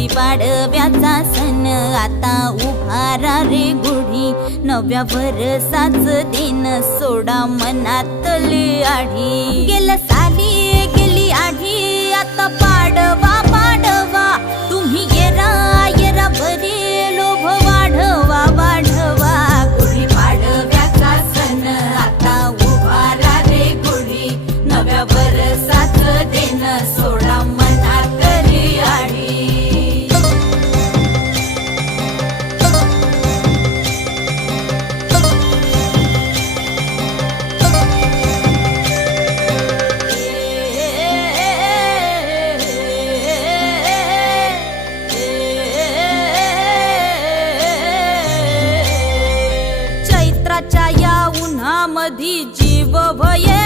गुढीपाडव्याचा सण आता उभारा रे गुढी, नव्या वर्षाच दिन सोडा मनातली आढी। गेल्या साली गेली आढी, आता पाडवा पाडवा, तुम्ही येरा येरा बरी लोभ वाढवा वाढवा। गुढीपाडव्याचा सण आता उभारा रे गुढी, नव्या वर्षाच दिन सोडा मनातली आढी। चैत्राच्या या उन्हामधी जीव भये